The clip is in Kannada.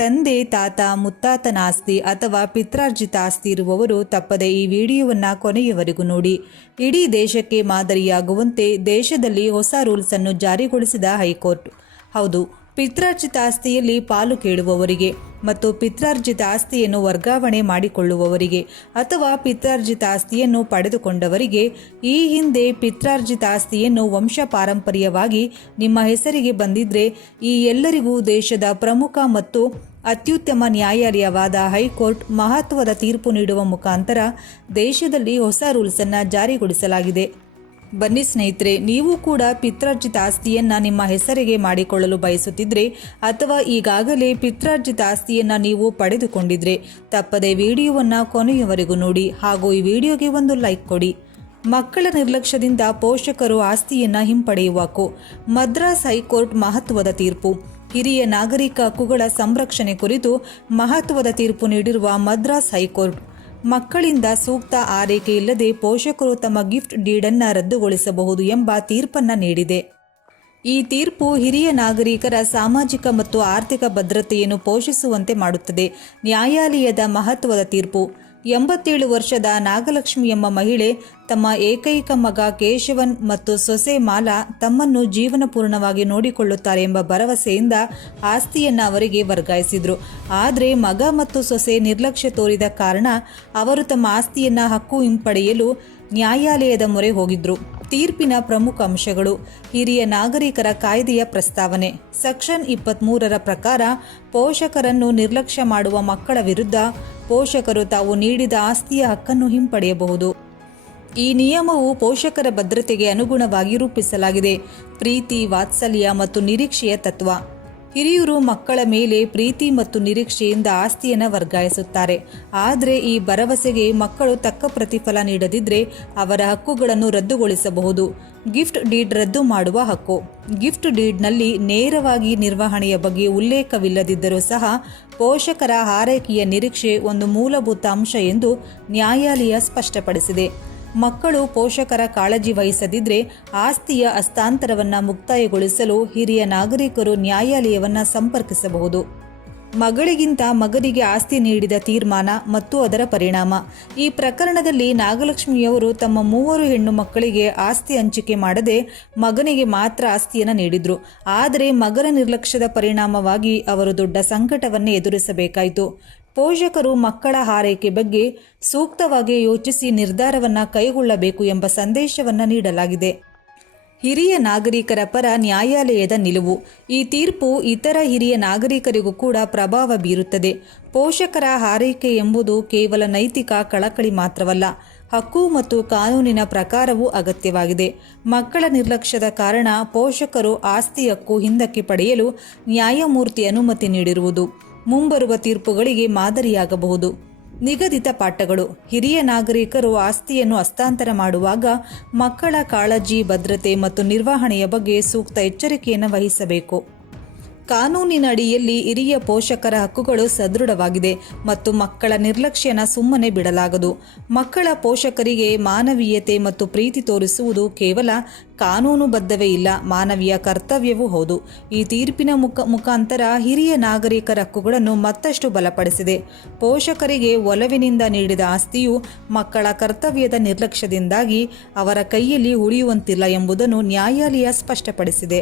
ತಂದೆ, ತಾತ, ಮುತ್ತಾತನ ಆಸ್ತಿ ಅಥವಾ ಪಿತ್ರಾರ್ಜಿತ ಆಸ್ತಿ ಇರುವವರು ತಪ್ಪದೆ ಈ ವಿಡಿಯೋವನ್ನು ಕೊನೆಯವರೆಗೂ ನೋಡಿ. ಇಡೀ ದೇಶಕ್ಕೆ ಮಾದರಿಯಾಗುವಂತೆ ದೇಶದಲ್ಲಿ ಹೊಸ ರೂಲ್ಸ್ ಅನ್ನು ಜಾರಿಗೊಳಿಸಿದ ಹೈಕೋರ್ಟ್. ಹೌದು. ಪಿತ್ರಾರ್ಜಿತ ಆಸ್ತಿಯಲ್ಲಿ ಪಾಲು ಕೇಳುವವರಿಗೆ ಮತ್ತು ಪಿತ್ರಾರ್ಜಿತ ಆಸ್ತಿಯನ್ನು ವರ್ಗಾವಣೆ ಮಾಡಿಕೊಳ್ಳುವವರಿಗೆ ಅಥವಾ ಪಿತ್ರಾರ್ಜಿತ ಆಸ್ತಿಯನ್ನು ಪಡೆದುಕೊಂಡವರಿಗೆ ಈ ಹಿಂದೆ ಪಿತ್ರಾರ್ಜಿತ ಆಸ್ತಿಯನ್ನು ವಂಶ ಪಾರಂಪರ್ಯವಾಗಿ ನಿಮ್ಮ ಹೆಸರಿಗೆ ಬಂದಿದ್ರೆ ಈ ಎಲ್ಲರಿಗೂ ದೇಶದ ಪ್ರಮುಖ ಮತ್ತು ಅತ್ಯುತ್ತಮ ನ್ಯಾಯಾಲಯವಾದ ಹೈಕೋರ್ಟ್ ಮಹತ್ವದ ತೀರ್ಪು ನೀಡುವ ಮುಖಾಂತರ ದೇಶದಲ್ಲಿ ಹೊಸ ರೂಲ್ಸ್ ಅನ್ನ ಜಾರಿಗೊಳಿಸಲಾಗಿದೆ. ಬನ್ನಿ ಸ್ನೇಹಿತರೆ, ನೀವು ಕೂಡ ಪಿತ್ರಾರ್ಜಿತ ಆಸ್ತಿಯನ್ನ ನಿಮ್ಮ ಹೆಸರಿಗೆ ಮಾಡಿಕೊಳ್ಳಲು ಬಯಸುತ್ತಿದ್ರೆ ಅಥವಾ ಈಗಾಗಲೇ ಪಿತ್ರಾರ್ಜಿತ ಆಸ್ತಿಯನ್ನ ನೀವು ಪಡೆದುಕೊಂಡಿದ್ರೆ ತಪ್ಪದೆ ವಿಡಿಯೋವನ್ನ ಕೊನೆಯವರೆಗೂ ನೋಡಿ ಹಾಗೂ ಈ ವಿಡಿಯೋಗೆ ಒಂದು ಲೈಕ್ ಕೊಡಿ. ಮಕ್ಕಳ ನಿರ್ಲಕ್ಷ್ಯದಿಂದ ಪೋಷಕರು ಆಸ್ತಿಯನ್ನ ಹಿಂಪಡೆಯುವ ಮದ್ರಾಸ್ ಹೈಕೋರ್ಟ್ ಮಹತ್ವದ ತೀರ್ಪು. ಹಿರಿಯ ನಾಗರಿಕ ಹಕ್ಕುಗಳ ಸಂರಕ್ಷಣೆ ಕುರಿತು ಮಹತ್ವದ ತೀರ್ಪು ನೀಡಿರುವ ಮದ್ರಾಸ್ ಹೈಕೋರ್ಟ್. ಮಕ್ಕಳಿಂದ ಸೂಕ್ತ ಆರೈಕೆ ಇಲ್ಲದೆ ಪೋಷಕರು ತಮ್ಮ ಗಿಫ್ಟ್ ಡೀಡನ್ನು ರದ್ದುಗೊಳಿಸಬಹುದು ಎಂಬ ತೀರ್ಪನ್ನ ನೀಡಿದೆ. ಈ ತೀರ್ಪು ಹಿರಿಯ ನಾಗರಿಕರ ಸಾಮಾಜಿಕ ಮತ್ತು ಆರ್ಥಿಕ ಭದ್ರತೆಯನ್ನು ಪೋಷಿಸುವಂತೆ ಮಾಡುತ್ತದೆ. ನ್ಯಾಯಾಲಯದ ಮಹತ್ವದ ತೀರ್ಪು. ಎಂಬತ್ತೇಳು ವರ್ಷದ ನಾಗಲಕ್ಷ್ಮಿ ಎಂಬ ಮಹಿಳೆ ತಮ್ಮ ಏಕೈಕ ಮಗ ಕೇಶವನ್ ಮತ್ತು ಸೊಸೆ ಮಾಲಾ ತಮ್ಮನ್ನು ಜೀವನಪೂರ್ಣವಾಗಿ ನೋಡಿಕೊಳ್ಳುತ್ತಾರೆ ಎಂಬ ಭರವಸೆಯಿಂದ ಆಸ್ತಿಯನ್ನು ಅವರಿಗೆ ವರ್ಗಾಯಿಸಿದರು. ಆದರೆ ಮಗ ಮತ್ತು ಸೊಸೆ ನಿರ್ಲಕ್ಷ್ಯ ತೋರಿದ ಕಾರಣ ಅವರು ತಮ್ಮ ಆಸ್ತಿಯನ್ನ ಹಕ್ಕು ಹಿಂಪಡೆಯಲು ನ್ಯಾಯಾಲಯದ ಮೊರೆ ಹೋಗಿದ್ರು. ತೀರ್ಪಿನ ಪ್ರಮುಖ ಅಂಶಗಳು. ಹಿರಿಯ ನಾಗರಿಕರ ಕಾಯ್ದೆಯ ಪ್ರಸ್ತಾವನೆ. ಸೆಕ್ಷನ್ ಇಪ್ಪತ್ತ್ಮೂರರ ಪ್ರಕಾರ ಪೋಷಕರನ್ನು ನಿರ್ಲಕ್ಷ್ಯ ಮಾಡುವ ಮಕ್ಕಳ ವಿರುದ್ಧ ಪೋಷಕರು ತಾವು ನೀಡಿದ ಆಸ್ತಿಯ ಹಕ್ಕನ್ನು ಹಿಂಪಡೆಯಬಹುದು. ಈ ನಿಯಮವು ಪೋಷಕರ ಭದ್ರತೆಗೆ ಅನುಗುಣವಾಗಿ ರೂಪಿಸಲಾಗಿದೆ. ಪ್ರೀತಿ, ವಾತ್ಸಲ್ಯ ಮತ್ತು ನಿರೀಕ್ಷೆಯ ತತ್ವ. ಹಿರಿಯರು ಮಕ್ಕಳ ಮೇಲೆ ಪ್ರೀತಿ ಮತ್ತು ನಿರೀಕ್ಷೆಯಿಂದ ಆಸ್ತಿಯನ್ನು ವರ್ಗಾಯಿಸುತ್ತಾರೆ. ಆದರೆ ಈ ಭರವಸೆಗೆ ಮಕ್ಕಳು ತಕ್ಕ ಪ್ರತಿಫಲ ನೀಡದಿದ್ದರೆ ಅವರ ಹಕ್ಕುಗಳನ್ನು ರದ್ದುಗೊಳಿಸಬಹುದು. ಗಿಫ್ಟ್ ಡೀಡ್ ರದ್ದು ಮಾಡುವ ಹಕ್ಕು. ಗಿಫ್ಟ್ ಡೀಡ್ನಲ್ಲಿ ನೇರವಾಗಿ ನಿರ್ವಹಣೆಯ ಬಗ್ಗೆ ಉಲ್ಲೇಖವಿಲ್ಲದಿದ್ದರೂ ಸಹ ಪೋಷಕರ ಹಾರೈಕೆಯ ನಿರೀಕ್ಷೆ ಒಂದು ಮೂಲಭೂತ ಅಂಶ ಎಂದು ನ್ಯಾಯಾಲಯ ಸ್ಪಷ್ಟಪಡಿಸಿದೆ. ಮಕ್ಕಳು ಪೋಷಕರ ಕಾಳಜಿ ವಹಿಸದಿದ್ರೆ ಆಸ್ತಿಯ ಹಸ್ತಾಂತರವನ್ನ ಮುಕ್ತಾಯಗೊಳಿಸಲು ಹಿರಿಯ ನಾಗರಿಕರು ನ್ಯಾಯಾಲಯವನ್ನ ಸಂಪರ್ಕಿಸಬಹುದು. ಮಗಳಿಗಿಂತ ಮಗನಿಗೆ ಆಸ್ತಿ ನೀಡಿದ ತೀರ್ಮಾನ ಮತ್ತು ಅದರ ಪರಿಣಾಮ. ಈ ಪ್ರಕರಣದಲ್ಲಿ ನಾಗಲಕ್ಷ್ಮಿಯವರು ತಮ್ಮ ಮೂವರು ಹೆಣ್ಣು ಮಕ್ಕಳಿಗೆ ಆಸ್ತಿ ಹಂಚಿಕೆ ಮಾಡದೆ ಮಗನಿಗೆ ಮಾತ್ರ ಆಸ್ತಿಯನ್ನು ನೀಡಿದ್ರು. ಆದರೆ ಮಗನ ನಿರ್ಲಕ್ಷ್ಯದ ಪರಿಣಾಮವಾಗಿ ಅವರು ದೊಡ್ಡ ಸಂಕಟವನ್ನೇ ಎದುರಿಸಬೇಕಾಯಿತು. ಪೋಷಕರು ಮಕ್ಕಳ ಹಾರೈಕೆ ಬಗ್ಗೆ ಸೂಕ್ತವಾಗಿ ಯೋಚಿಸಿ ನಿರ್ಧಾರವನ್ನು ಕೈಗೊಳ್ಳಬೇಕು ಎಂಬ ಸಂದೇಶವನ್ನ ನೀಡಲಾಗಿದೆ. ಹಿರಿಯ ನಾಗರಿಕರ ಪರ ನ್ಯಾಯಾಲಯದ ನಿಲುವು. ಈ ತೀರ್ಪು ಇತರ ಹಿರಿಯ ನಾಗರಿಕರಿಗೂ ಕೂಡ ಪ್ರಭಾವ ಬೀರುತ್ತದೆ. ಪೋಷಕರ ಹಾರೈಕೆ ಎಂಬುದು ಕೇವಲ ನೈತಿಕ ಕಳಕಳಿ ಮಾತ್ರವಲ್ಲ, ಹಕ್ಕು ಮತ್ತು ಕಾನೂನಿನ ಪ್ರಕಾರವೂ ಅಗತ್ಯವಾಗಿದೆ. ಮಕ್ಕಳ ನಿರ್ಲಕ್ಷ್ಯದ ಕಾರಣ ಪೋಷಕರು ಆಸ್ತಿ ಹಕ್ಕು ಹಿಂದಕ್ಕೆ ಪಡೆಯಲು ನ್ಯಾಯಮೂರ್ತಿ ಅನುಮತಿ ನೀಡಿರುವುದು. ಮುಂಬರುವ ತೀರ್ಪುಗಳಿಗೆ ಮಾದರಿಯಾಗಬಹುದು. ನಿಗದಿತ ಪಾಠಗಳು, ಹಿರಿಯ ನಾಗರಿಕರು ಆಸ್ತಿಯನ್ನು ಹಸ್ತಾಂತರ ಮಾಡುವಾಗ ಮಕ್ಕಳ ಕಾಳಜಿ, ಭದ್ರತೆ ಮತ್ತು ನಿರ್ವಹಣೆಯ ಬಗ್ಗೆ ಸೂಕ್ತ ಎಚ್ಚರಿಕೆಯನ್ನು ವಹಿಸಬೇಕು. ಕಾನೂನಿನ ಅಡಿಯಲ್ಲಿ ಹಿರಿಯ ಪೋಷಕರ ಹಕ್ಕುಗಳು ಸದೃಢವಾಗಿದೆ ಮತ್ತು ಮಕ್ಕಳ ನಿರ್ಲಕ್ಷ್ಯನ ಸುಮ್ಮನೆ ಬಿಡಲಾಗದು. ಮಕ್ಕಳ ಪೋಷಕರಿಗೆ ಮಾನವೀಯತೆ ಮತ್ತು ಪ್ರೀತಿ ತೋರಿಸುವುದು ಕೇವಲ ಕಾನೂನುಬದ್ಧವೇ ಇಲ್ಲ, ಮಾನವೀಯ ಕರ್ತವ್ಯವೂ ಹೌದು. ಈ ತೀರ್ಪಿನ ಮುಖ ಮುಖಾಂತರ ಹಿರಿಯ ನಾಗರಿಕರ ಹಕ್ಕುಗಳನ್ನು ಮತ್ತಷ್ಟು ಬಲಪಡಿಸಿದೆ. ಪೋಷಕರಿಗೆ ಒಲವಿನಿಂದ ನೀಡಿದ ಆಸ್ತಿಯು ಮಕ್ಕಳ ಕರ್ತವ್ಯದ ನಿರ್ಲಕ್ಷ್ಯದಿಂದಾಗಿ ಅವರ ಕೈಯಲ್ಲಿ ಉಳಿಯುವಂತಿಲ್ಲ ಎಂಬುದನ್ನು ನ್ಯಾಯಾಲಯ ಸ್ಪಷ್ಟಪಡಿಸಿದೆ.